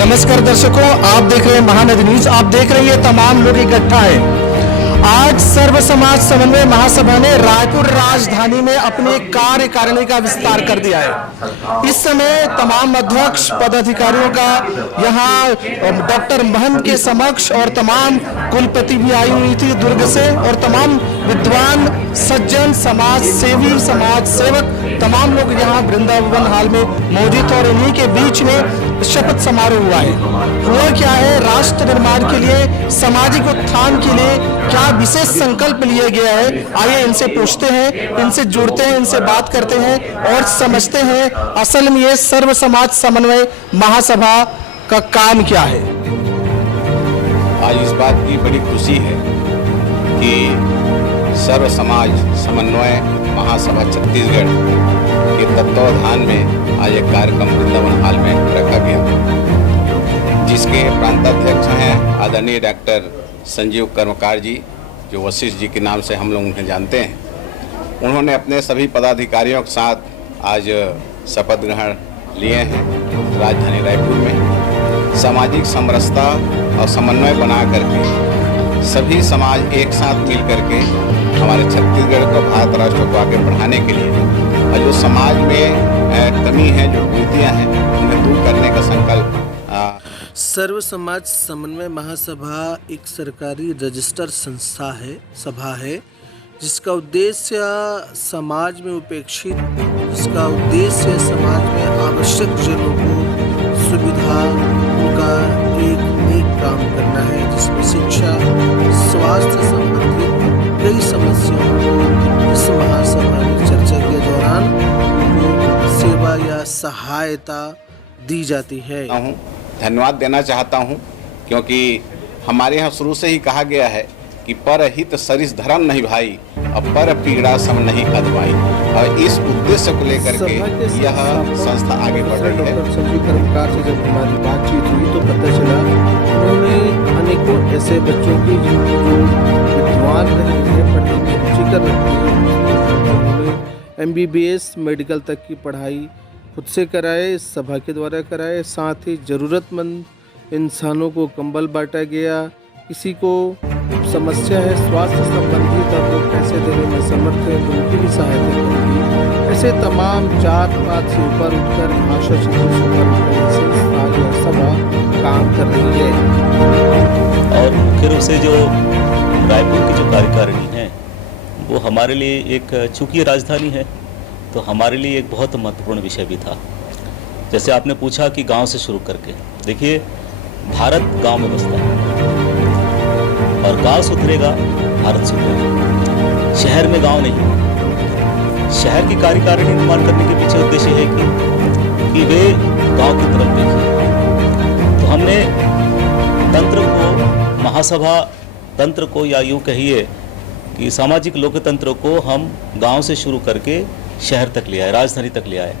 नमस्कार दर्शकों, आप देख रहे हैं महानदी न्यूज। आप देख रहे हैं तमाम लोग इकट्ठा है। आज सर्व समाज समन्वय महासभा ने रायपुर राजधानी में अपने कार्यकारिणी का विस्तार कर दिया है। इस समय तमाम अध्यक्ष पदाधिकारियों का यहाँ डॉक्टर महंत के समक्ष और तमाम कुलपति भी आई हुई थी दुर्ग से, और तमाम विद्वान सज्जन समाज सेवी समाज सेवक तमाम लोग यहाँ वृंदावन हाल में मौजूद, और इन्हीं के बीच में शपथ समारोह हुआ है। हुआ क्या है, राष्ट्र निर्माण के लिए, सामाजिक उत्थान के लिए क्या विशेष संकल्प लिया गया है, आइए इनसे पूछते हैं, इनसे जुड़ते हैं, इनसे बात करते हैं और समझते हैं असल में ये सर्व समाज समन्वय महासभा का काम क्या है। आज इस बात की बड़ी खुशी है कि सर्व समाज समन्वय महासभा छत्तीसगढ़ के तत्वावधान में आज एक कार्यक्रम वृंदावन हाल में रखा गया, जिसके प्रांताध्यक्ष हैं आदरणीय डॉक्टर संजीव कर्मकार जी, जो वशिष्ठ जी के नाम से हम लोग उन्हें जानते हैं। उन्होंने अपने सभी पदाधिकारियों के साथ आज शपथ ग्रहण लिए हैं राजधानी रायपुर में। सामाजिक समरसता और समन्वय बना करके सभी समाज एक साथ मिल करके हमारे छत्तीसगढ़ को, भारत राष्ट्र को आगे बढ़ाने के लिए, और जो समाज में कमी है, जो कुरीतियाँ हैं, उन्हें दूर करने का संकल्प। सर्व समाज समन्वय महासभा एक सरकारी रजिस्टर संस्था है, सभा है, जिसका उद्देश्य समाज में उपेक्षित, जिसका उद्देश्य समाज में आवश्यक जनों को सुविधा, उनका एक नेक काम करना है, जिसमें शिक्षा, स्वास्थ्य संबंधित कई समस्याओं को इस महासभा में चर्चा के दौरान उनको सेवा या सहायता दी जाती है। धन्यवाद देना चाहता हूं, क्योंकि हमारे यहाँ शुरू से ही कहा गया है कि परहित सरिस धर्म नहीं भाई और पर पीड़ा सम नहीं अदवाई, और इस उद्देश्य को लेकर के यह संस्था आगे बढ़ रही है। डॉक्टर संजीव कर्मकार से जब हमारी बातचीत हुई तो पता चला उन्होंने अनेकों ऐसे बच्चों की जो विद्वान रहे हैं, पढ़ने में रुचिकर रखते हैं, उन्होंने MBBS मेडिकल तक की पढ़ाई खुद से कराए, इस सभा के द्वारा कराए। साथ ही ज़रूरतमंद इंसानों को कंबल बांटा गया। किसी को समस्या है स्वास्थ्य संबंधी, तब वो पैसे देने में समर्थ है तो उनकी भी सहायता करेगी। ऐसे तमाम जात पात से ऊपर उठकर, भाषा क्षेत्र से ऊपर उठकर संस्था या सभा काम कर रही है। और मुख्य रूप से जो रायपुर की जो कार्यकारिणी है वो हमारे लिए एक, चूँकि राजधानी है तो हमारे लिए एक बहुत महत्वपूर्ण विषय भी था। जैसे आपने पूछा कि गांव से शुरू करके, देखिए भारत गांव में बसता है और गांव सुधरेगा भारत सुधरेगा। शहर में गांव नहीं। शहर की कार्यकारिणी निर्माण करने के पीछे उद्देश्य है कि वे गांव की तरफ देखें। तो हमने तंत्र को, महासभा तंत्र को, या यूँ कहिए कि सामाजिक लोकतंत्र को हम गांव से शुरू करके शहर तक ले आए, राजधानी तक ले आए।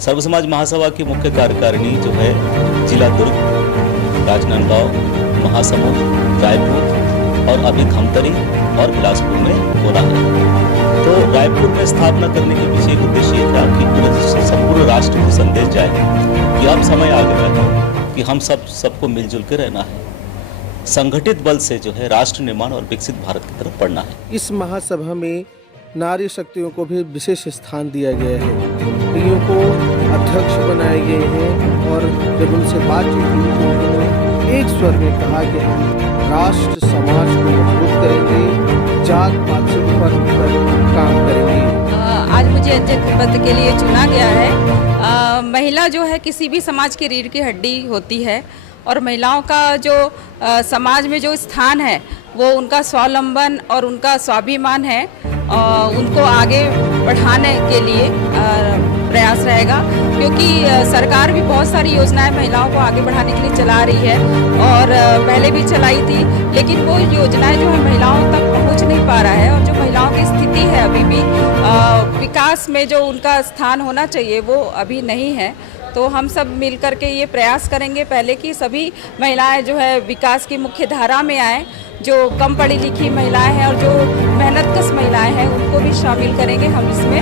सर्व समाज महासभा की मुख्य कार्यकारिणी जो है जिला दुर्ग, राजनांदगांव, महासमुंद, रायपुर और अभी धमतरी और बिलासपुर में हो रहा है। तो रायपुर में स्थापना करने के पीछे एक उद्देश्य ये था कि पूरे संपूर्ण राष्ट्र को संदेश जाए कि अब समय आ गया है कि हम सबको मिलजुल के रहना है। संगठित बल से जो है राष्ट्र निर्माण और विकसित भारत की तरफ बढ़ना है। इस महासभा में नारी शक्तियों को भी विशेष स्थान दिया गया है। स्त्रियों को अध्यक्ष बनाए गए हैं, और जब उनसे बातचीत हुई तो उन्होंने एक स्वर में कहा कि हम राष्ट्र समाज को मजबूत करेंगे, जात पात से ऊपर उठकर काम करेंगे। आज मुझे अध्यक्ष पद के लिए चुना गया है। महिला जो है किसी भी समाज की रीढ़ की हड्डी होती है, और महिलाओं का जो समाज में जो स्थान है वो उनका स्वावलंबन और उनका स्वाभिमान है। उनको आगे बढ़ाने के लिए प्रयास रहेगा, क्योंकि सरकार भी बहुत सारी योजनाएं महिलाओं को आगे बढ़ाने के लिए चला रही है, और पहले भी चलाई थी, लेकिन वो योजनाएं जो है महिलाओं तक पहुंच नहीं पा रहा है, और जो महिलाओं की स्थिति है अभी भी विकास में जो उनका स्थान होना चाहिए वो अभी नहीं है। तो हम सब मिल करके ये प्रयास करेंगे पहले कि सभी महिलाएं जो है विकास की मुख्य धारा में आएँ। जो कम पढ़ी लिखी महिलाएं हैं और जो मेहनतकश महिलाएं हैं उनको भी शामिल करेंगे हम इसमें।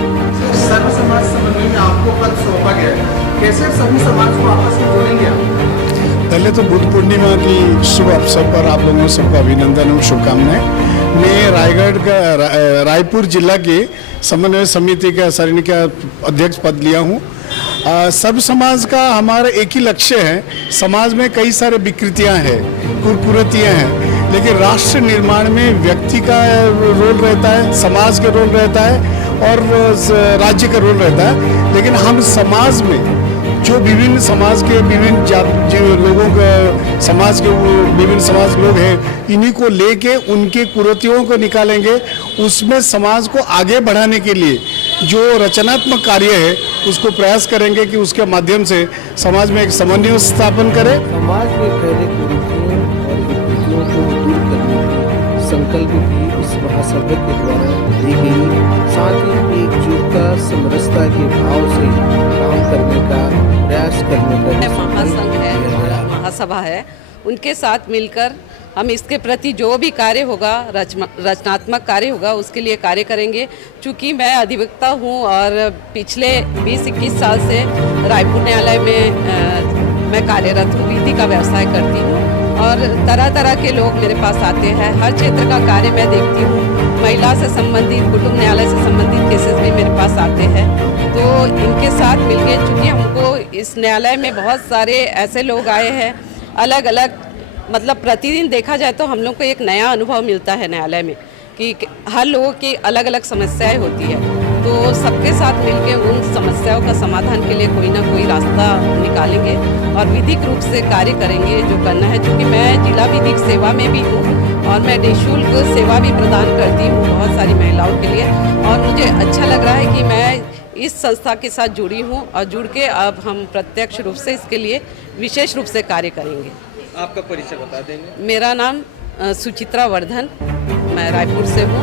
सर्व समाज समन्वय में आपको पद सौंपा गया है, कैसे सभी समाज को आपस में जोड़ेंगे आप? पहले तो बुद्ध पूर्णिमा की शुभ अवसर पर आप लोगों को सबको अभिनंदन और शुभकामनाएं। मैं रायपुर जिला के समन्वय समिति का सरिणी का अध्यक्ष पद लिया हूँ। सर्व समाज का हमारा एक ही लक्ष्य है। समाज में कई सारे विकृतियाँ हैं, कुरीतियाँ हैं, लेकिन राष्ट्र निर्माण में व्यक्ति का रोल रहता है, समाज का रोल रहता है और राज्य का रोल रहता है। लेकिन हम समाज में जो विभिन्न समाज के विभिन्न जो लोगों का समाज के विभिन्न समाज लोग हैं, इन्हीं को लेके उनके कुरीतियों को निकालेंगे। उसमें समाज को आगे बढ़ाने के लिए जो रचनात्मक कार्य है उसको प्रयास करेंगे कि उसके माध्यम से समाज में एक समन्वय स्थापन करें। समाज में फैले कुरीतियों और विकृतियों को दूर करने की संकल्प भी इस महासभा के द्वारा दी गई। साथ ही एकजुटता समरसता के भाव से काम करने का प्रयास करने का महासंघ है, हमारा महासभा है, उनके साथ मिलकर हम इसके प्रति जो भी कार्य होगा, रचनात्मक कार्य होगा, उसके लिए कार्य करेंगे। चूँकि मैं अधिवक्ता हूँ और पिछले 20-21 साल से रायपुर न्यायालय में मैं कार्यरत हूँ, विधि का व्यवसाय करती हूँ और तरह तरह के लोग मेरे पास आते हैं। हर क्षेत्र का कार्य मैं देखती हूँ। महिला से संबंधित, कुटुंब न्यायालय से संबंधित केसेस भी मेरे पास आते हैं। तो इनके साथ मिलके, चूँकि हमको इस न्यायालय में बहुत सारे ऐसे लोग आए हैं, अलग अलग, मतलब प्रतिदिन देखा जाए तो हम लोग को एक नया अनुभव मिलता है न्यायालय में कि हर लोगों की अलग अलग समस्याएं होती है। तो सबके साथ मिलके उन समस्याओं का समाधान के लिए कोई ना कोई रास्ता निकालेंगे और विधिक रूप से कार्य करेंगे जो करना है। क्योंकि मैं जिला विधिक सेवा में भी हूँ और मैं निःशुल्क सेवा भी प्रदान करती हूँ बहुत सारी महिलाओं के लिए। और मुझे अच्छा लग रहा है कि मैं इस संस्था के साथ जुड़ी हूँ और जुड़ के अब हम प्रत्यक्ष रूप से इसके लिए विशेष रूप से कार्य करेंगे। आपका परिचय बता देंगे? मेरा नाम सुचित्रा वर्धन, मैं रायपुर से हूँ।